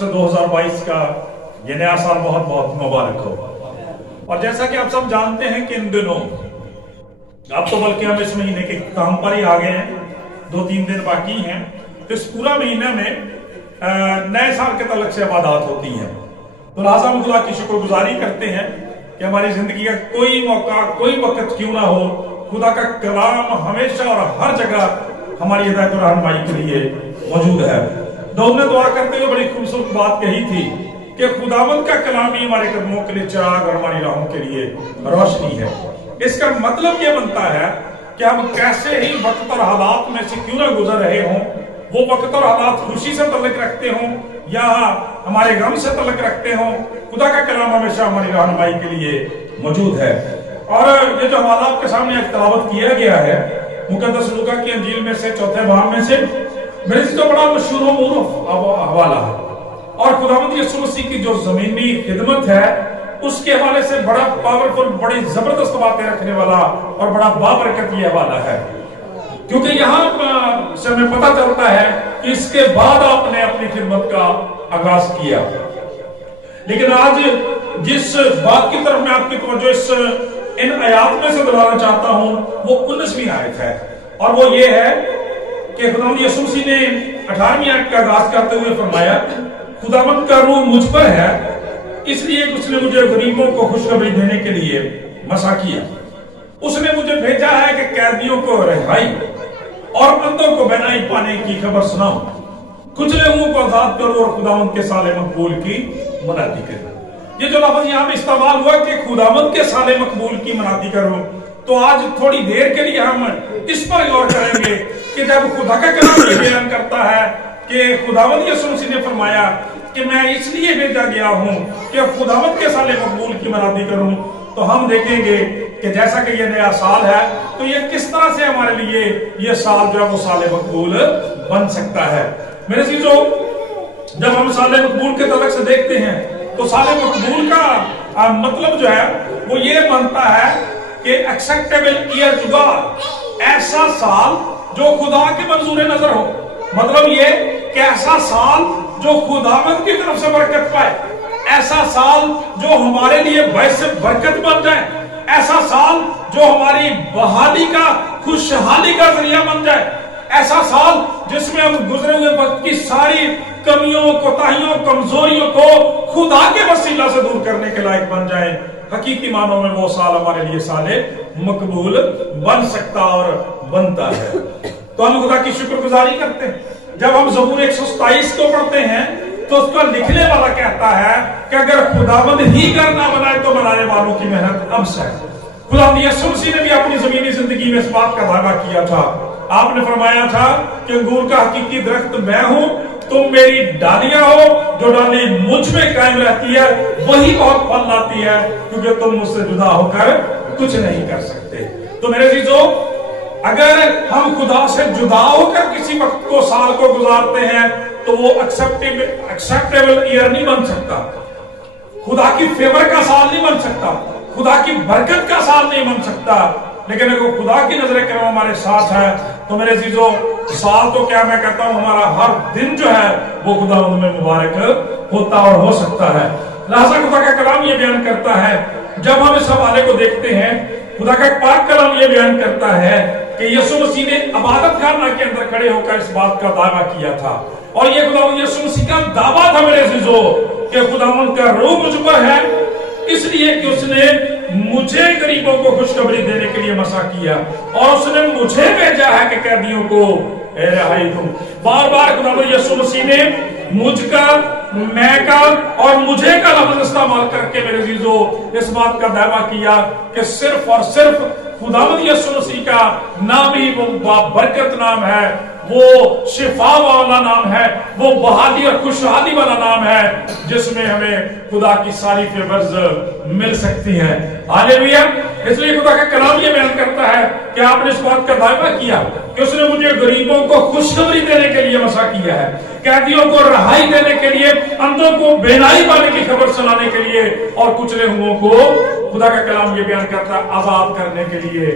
से 2022 का ये नया साल बहुत बहुत मुबारक हो। और जैसा कि आप सब जानते हैं कि इन दिनों, अब तो बल्कि हम इस महीने के काम पर ही आ गए हैं, 2-3 दिन बाकी हैं, तो इस पूरा महीने में नए साल के तलक से इबादत होती हैं। तो लिहाजा हम खुदा की शुक्रगुजारी करते हैं कि हमारी जिंदगी का कोई मौका, कोई वक्त क्यों ना हो, खुदा का कलाम हमेशा और हर जगह हमारी हिदायत और रहनुमाई के लिए मौजूद है। दाऊद ने दुआ करते हुए बड़ी खूबसूरत बात कही थी कि खुदावंद का कलाम ही हमारे कदमों के लिए चिराग और हमारी राहों के लिए रोशनी है। इसका मतलब ये बनता है कि हम कैसे ही वक्त और हालात में से क्यों ना गुजर रहे हों, वो वक्त और हालात खुशी से तल्लुक रखते हों या हमारे गम से तल्लुक रखते हों, खुदा का कलाम हमेशा हमारी रहनुमाई के लिए मौजूद है। और ये जो हवाला आपके सामने आज तिलावत किया गया है मुकद्दस लूका की अंजील में से 4 बाब में से, मेरे से तो बड़ा मशहूर हवाला है और खुदावंद यीशु मसीह की जो जमीनी खिदमत है उसके हवाले से बड़ा पावरफुल, बड़ी जबरदस्त बातें रखने वाला और बड़ा बाबरकत ये हवाला है, क्योंकि यहाँ से हमें पता चलता है कि इसके बाद आपने अपनी खिदमत का आगाज किया। लेकिन आज जिस बात की तरफ मैं आपकी तवज्जो इन आयात में से दिलाना चाहता हूं वो 19वीं आयत है, और वो ये है कि खुदावंद यीशु मसीह ने 18वीं आयत का आगाज करते हुए फरमाया, खुदावंद का रूह मुझ पर है, इसलिए उसने मुझे गरीबों को खुशखबरी देने के लिए मसा किया। उसने मुझे भेजा है कि कैदियों को रिहाई और अंधों को बेनाई पाने की खबर सुनाऊं, कुचले हुओं को आजाद करो और खुदावंद के साले मकबूल की मनादी करो। ये जो लफ्ज यहाँ पे इस्तेमाल हुआ कि खुदावंद के साले मकबूल की मनादी करो, तो आज थोड़ी देर के लिए हम इस पर गौर करेंगे कि जब खुदा का कलाम ये बयान करता है कि खुदावंद यीशु मसीह ने फरमाया कि मैं इसलिए भेजा गया हूं कि खुदावंद के साले मकबूल की मनादी करूं, तो हम देखेंगे कि जैसा कि ये नया साल है तो ये किस तरह से हमारे लिए ये साल जो है वो साले मकबूल बन सकता है। मेरे चीजों, जब हम साले मकबूल के तलक से देखते हैं तो साले मकबूल का मतलब जो है वो ये बनता है कि एक्सेप्टेबल ईयर टू गॉड, ऐसा साल जो खुदा के मंजूर नजर हो। मतलब ये कि ऐसा साल जो खुदावंद की तरफ से बरकत पाए, ऐसा साल जो हमारे लिए वैसे बरकत बन जाए, ऐसा साल जो हमारी बहाली का, खुशहाली का जरिया बन जाए, ऐसा साल जिसमें हम गुजरे हुए वक्त की सारी कमियों, कोताहियों, कमजोरियों को खुदा के वसीला से दूर करने के लायक बन जाए। हकीकी मानों में वो साल हमारे लिए साले मकबूल बन सकता और बनता है। तो हम खुदा की शुक्रगुजारी करते हैं। जब हम ज़बूर 127 को पढ़ते हैं तो उसका लिखने वाला कहता है कि अगर खुदावंद ही घर ना बनाए तो बनाने वालों की मेहनत अब से। खुदावंद यीशु मसीह ने भी अपनी जमीनी जिंदगी में इस बात का दावा किया था। आपने फरमाया था कि अंगूर का हकीकी दरख्त मैं हूं, तुम मेरी डालियां हो, जो डाली मुझ में कायम रहती है वही बहुत फल लाती है, क्योंकि तुम मुझसे जुदा होकर कुछ नहीं कर सकते। तो मेरे चीजों, अगर हम खुदा से जुदा होकर किसी वक्त को, साल को गुजारते हैं तो वो एक्सेप्टेबल ईयर नहीं बन सकता, खुदा की फेवर का साल नहीं बन सकता, खुदा की बरकत का साल नहीं बन सकता। लेकिन अगर खुदा की नजर करम हमारे साथ है तो मेरे चीजों, साल तो क्या मैं कहता हूं, हमारा हर दिन जो है वो खुदा में मुबारक होता और हो सकता है। लिहाजा खुदा का कलाम ये बयान करता है, जब हम इस हवाले को देखते हैं, खुदा का पाक कलाम ये बयान करता है कि यीशु मसीह ने इबादत खाना के अंदर खड़े होकर इस बात का दावा किया था, और ये खुदा यीशु मसीह का दावा था मेरे अजीजों कि खुदावंद का रूह मुझ पर है, इसलिए कि उसने मुझे गरीबों को खुशखबरी देने के लिए मसा किया, और उसने मुझे भेजा है कि कैदियों को रिहाई दूं। बार बार खुदावंद यीशु मसीह ने मुझका, मैं का और मुझे का लफ्ज इस्तेमाल करके मेरे अजीजों इस बात का दावा किया कि सिर्फ और सिर्फ खुदावंद यीशु मसीह का नाम ही वो बरकत नाम है, वो शिफा वाला नाम है, वो बहाली और खुशहाली वाला नाम है, जिसमें हमें खुदा की सारी फेवर्स मिल सकती हैं। हालेलुया। इसलिए खुदा का कलाम ये बयान करता है कि आपने इस बात का दावा किया कि उसने मुझे गरीबों को खुशखबरी देने के लिए मसा किया है, कैदियों को रिहाई देने के लिए, अंधों को बेनाई पाने की खबर सुनाने के लिए, और कुचले हुओं को खुदा का कलाम ये बयान करता है आजाद करने के लिए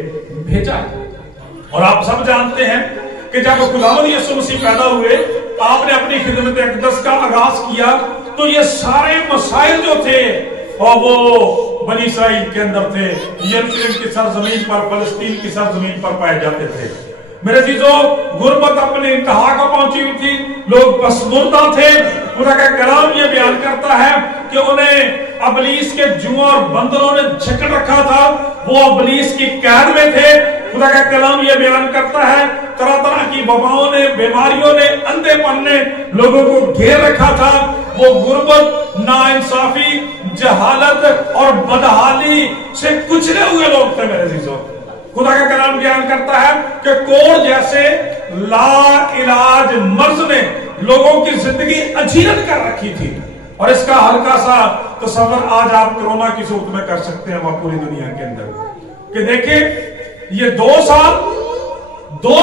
भेजा। और आप सब जानते हैं کہ جب خداوند یسوع مسیح پیدا ہوئے آپ نے اپنی خدمت اقدس کا آغاز کیا تو یہ سارے مسائل جو تھے اور وہ بنی اسرائیل کے اندر تھے، یروشلم کی سرزمین پر، فلسطین کی سرزمین پر پائے جاتے تھے۔ میرے عزیزو، غربت اپنے انتہا کو پہنچی ہوئی تھی، لوگ پسماندہ تھے۔ خدا کا کلام یہ بیان کرتا ہے کہ انہیں ابلیس کے جوؤں اور بندروں نے جکڑ رکھا تھا، وہ ابلیس کی قید میں تھے۔ خدا کا کلام یہ بیان کرتا ہے طرح طرح کی وباؤں نے، بیماریوں نے، اندھے پن نے لوگوں کو گھیر رکھا تھا۔ وہ غربت، ناانصافی، جہالت اور بدحالی سے کچلے ہوئے لوگ تھے۔ میرے عزیزو، خدا کا کلام بیان کرتا ہے کہ کوڑ جیسے لا علاج مرض نے لوگوں کی زندگی اجیرت کر رکھی تھی۔ اور اس کا ہلکا سا تصور آج آپ کرونا کی صورت میں کر سکتے ہیں وہاں پوری دنیا کے اندر کہ دیکھیں یہ 2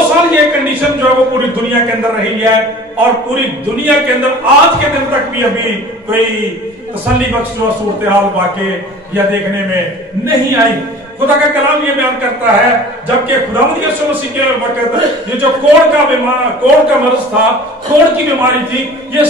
سال یہ کنڈیشن جو ہے وہ پوری دنیا کے اندر رہی ہے، اور پوری دنیا کے اندر آج کے دن تک بھی ابھی کوئی تسلی بخش جو صورتحال واقع یا دیکھنے میں نہیں آئی۔ خدا کا کلام یہ بیان کرتا ہے جبکہ خداوند یسوع مسیح کے وقت یہ جو کوڑ کا مرض تھا، کوڑ کی بیماری تھی، یہ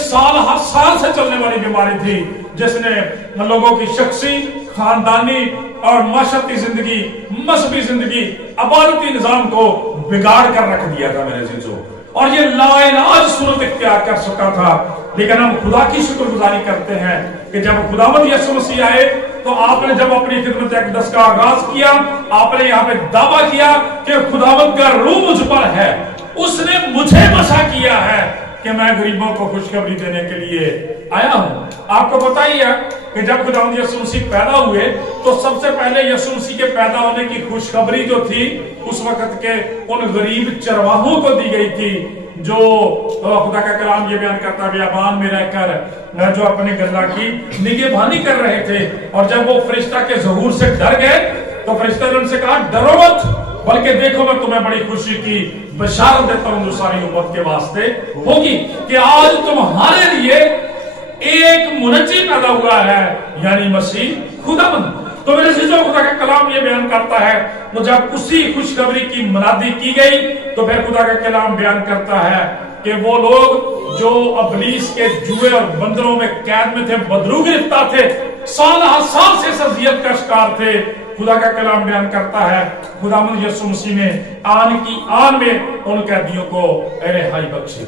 ہر سال سے چلنے والی بیماری تھی جس نے لوگوں کی شخصی، خاندانی اور معاشرتی زندگی، مذہبی زندگی، عبادتی نظام کو بگاڑ کر رکھ دیا تھا میرے عزیزو، اور یہ لا علاج صورت اختیار کر سکا تھا۔ لیکن ہم خدا کی شکر گزاری کرتے ہیں کہ جب خداوند یسوع مسیح آئے تو آپ نے جب اپنی خدمت اقدس کا آغاز کیا، آپ نے یہاں پہ دعویٰ کیا کہ خداوند کا روح مجھ پر ہے، اس نے مجھے مسا کیا ہے کہ میں غریبوں کو خوشخبری دینے کے لیے آیا ہوں۔ آپ کو پتہ ہی ہے کہ جب خداوند یسوع مسیح پیدا ہوئے تو سب سے پہلے یسوع مسیح کے پیدا ہونے کی خوشخبری جو تھی اس وقت کے ان غریب چرواہوں کو دی گئی تھی جو خدا کا کلام یہ بیان کرتا بیابان میں رہ کر جو اپنے گلہ کی نگہبانی کر رہے تھے، اور جب وہ فرشتہ کے ظہور سے ڈر گئے تو فرشتہ نے ان سے کہا ڈرو مت، بلکہ دیکھو میں تمہیں بڑی خوشی کی بشارت دیتا ہوں جو ساری امت کے واسطے ہوگی کہ آج تمہارے لیے ایک منجی پیدا ہوا ہے، یعنی مسیح خداوند۔ تو میرے عزیزو، خدا کا کلام یہ بیان کرتا ہے تو جب اسی خوشخبری کی منادی کی گئی تو پھر خدا کا کلام بیان کرتا ہے کہ وہ لوگ جو ابلیس کے جوئے اور بندروں میں قید میں تھے، بدرو گرفتار تھے، سال ہر سال سے اس اذیت کا شکار تھے، خدا کا کلام بیان کرتا ہے خداوند یسوع مسیح نے آن کی آن میں ان قیدیوں کو رہائی بخشی۔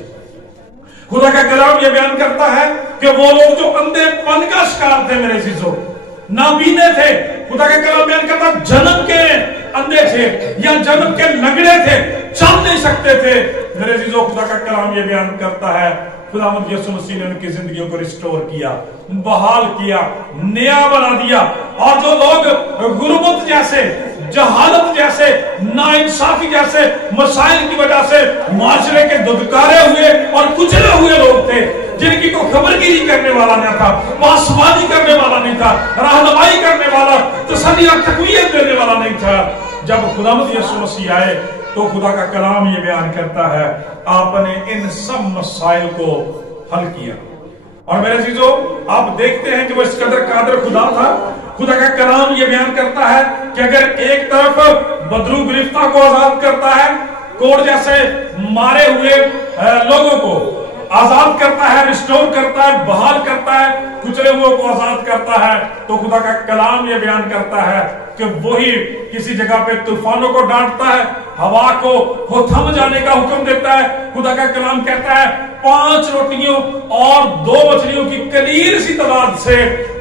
خدا کا کلام یہ بیان کرتا ہے کہ وہ لوگ جو اندھے پن کا شکار تھے میرے عزیزو، نابینے تھے، خدا کا کلام بیان کرتا جنم کے اندھے تھے یا جنم کے لنگڑے تھے، چل نہیں سکتے تھے میرے عزیزو، خدا کا کلام یہ بیان کرتا ہے خداوند یسوع مسیح نے ان کی زندگیوں کو ریسٹور کیا، بحال کیا، نیا بنا دیا، اور جو لوگ غربت جیسے، جہالت جیسے، ناانصافی جیسے مسائل کی وجہ سے معاشرے کے دھتکارے ہوئے اور کچلے ہوئے لوگ تھے، جن کی کوئی خبر گیری کرنے والا نہ تھا، پاسبانی کرنے والا نہیں تھا، رہنمائی کرنے والا، تسلی اور تقویت دینے والا نہیں تھا، جب خداوند یسوع مسیح آئے تو خدا کا کلام یہ بیان کرتا ہے آپ نے ان سب مسائل کو حل کیا۔ اور میرے عزیزو، آپ دیکھتے ہیں کہ وہ اس قدر قادر خدا تھا، خدا کا کلام یہ بیان کرتا ہے کہ اگر ایک طرف بدرو گرفتہ کو آزاد کرتا ہے، کوڑ جیسے مارے ہوئے لوگوں کو آزاد کرتا ہے، ریسٹور کرتا ہے، بحال کرتا ہے، کچلے ہوئے کو آزاد کرتا ہے، تو خدا کا کلام یہ بیان کرتا ہے کہ وہی کسی جگہ پہ طوفانوں کو ڈانٹتا ہے، ہوا کو تھم جانے کا حکم دیتا ہے۔ خدا کا کلام کہتا ہے 5 روٹیوں اور 2 مچھلیوں کی قلیل سی تعداد سے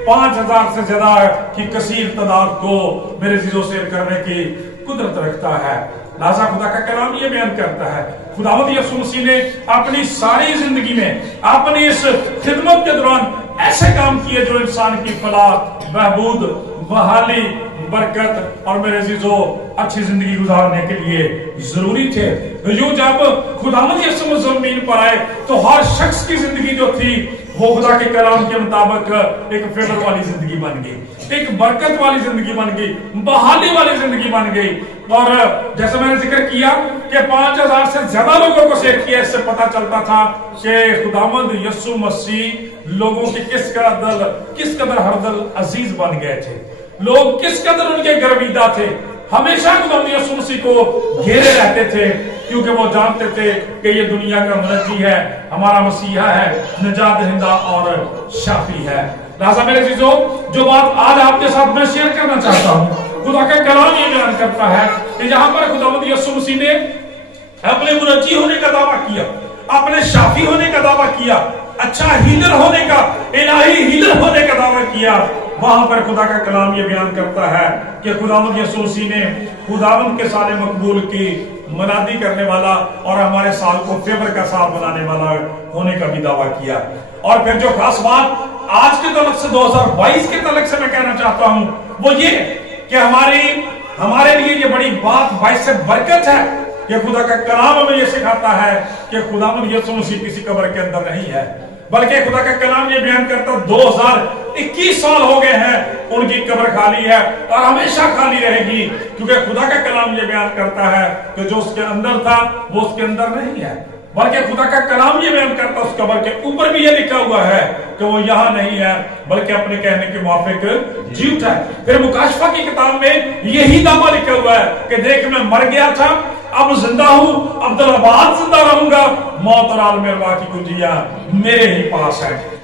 5000 سے زیادہ کی کثیر تعداد کو میرے عزیزوں سیر کرنے کی قدرت رکھتا ہے۔ لہذا خدا کا کلام یہ بیان کرتا ہے خداوند یسوع مسیح نے اپنی ساری زندگی میں اپنی اس خدمت کے دوران ایسے کام کیے جو انسان کی فلاح، بہبود، بحالی، برکت اور میرے عزیزو اچھی زندگی گزارنے کے لیے ضروری تھے۔ یوں جب خداوند یسوع زمین پر آئے تو ہر شخص کی زندگی جو تھی وہ خدا کے کلام کے مطابق ایک فیور والی زندگی بن گئی، ایک برکت والی زندگی بن گئی، بحالی والی زندگی بن گئی۔ اور جیسے میں نے ذکر کیا کہ 5000 سے زیادہ لوگوں کو سیو کیا، اس سے پتا چلتا تھا کہ خداوند یسوع مسیح لوگوں کی کس قدر ہردل عزیز بن گئے تھے، لوگ کس قدر ان کے گرویدہ تھے، हमेशा खुदावंद यीशु मसीह को घेरे रहते थे, क्योंकि वो जानते थे कि ये दुनिया का मुनज्जी है, हमारा मसीहा है, निजात दहिंदा और शाफी है। लिहाजा मेरे चीजों, जो बात आज आपके साथ मैं शेयर करना चाहता हूँ, खुदा का कलाम ये बयान करता है कि यहाँ पर खुदावंद यीशु मसीह ने अपने मुनज्जी होने का दावा किया, अपने शाफी होने का दावा किया, अच्छा हीलर होने का, इलाही हीलर होने का दावा किया। वहां पर खुदा का कलाम ये बयान करता है कि खुदावंद यीशु मसीह ने खुदावंद के साले मकबूल की मनादी करने वाला और हमारे साल को फेवर का साल बनाने वाला होने का भी दावा किया। और फिर जो खास बात आज के तलक से 2022 के तलक से मैं कहना चाहता हूं, वो ये कि हमारे लिए ये बड़ी बात बाइस से बरकत है कि खुदा का कलाम हमें ये सिखाता है कि खुदावंद यीशु मसीह किसी कब्र के अंदर नहीं है, बल्कि खुदा का कलाम ये बयान करता 2021 साल हो गए हैं, उनकी कब्र खाली है और हमेशा खाली रहेगी, क्योंकि खुदा का कलाम ये बयान करता है कि जो उसके अंदर था वो उसके अंदर नहीं है, बल्कि खुदा का कलाम ये बयान करता है उस कब्र के ऊपर भी ये लिखा हुआ है कि वो यहाँ नहीं है, बल्कि अपने कहने के मुआफिक जी उठा है। फिर मुकाशफा की किताब में यही दावा लिखा हुआ है कि देख मैं मर गया था, अब जिंदा हूं, अब्दुल आबाद जिंदा रहूंगा, मौत और आलम अरवाह की कुंजियां मेरे ही पास है।